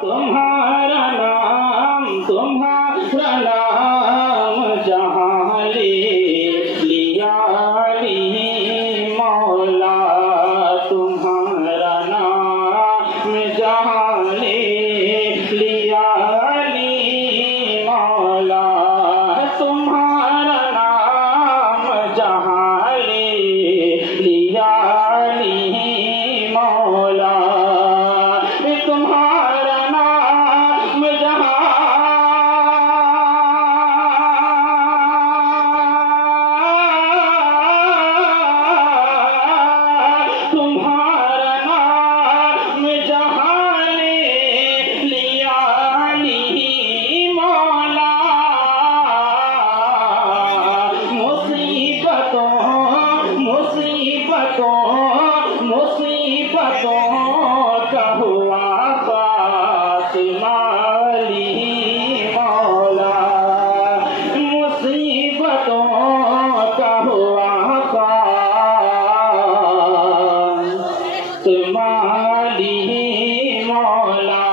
तुम्हारा नाम जहाँ ले लिया ली मौला, तुम्हारा नाम जहाँ ले लिया ली मौला, तुम्हारा नाम जहाँ ले लिया ली मौला, तुम्हारा नाम जहाँ तुम्हारा नाम जहाँ ले लिया ली मौला, मुसीबतों का हुआ खात्मा ली मौला, मुसीबतों का हुआ खात्मा ली मौला।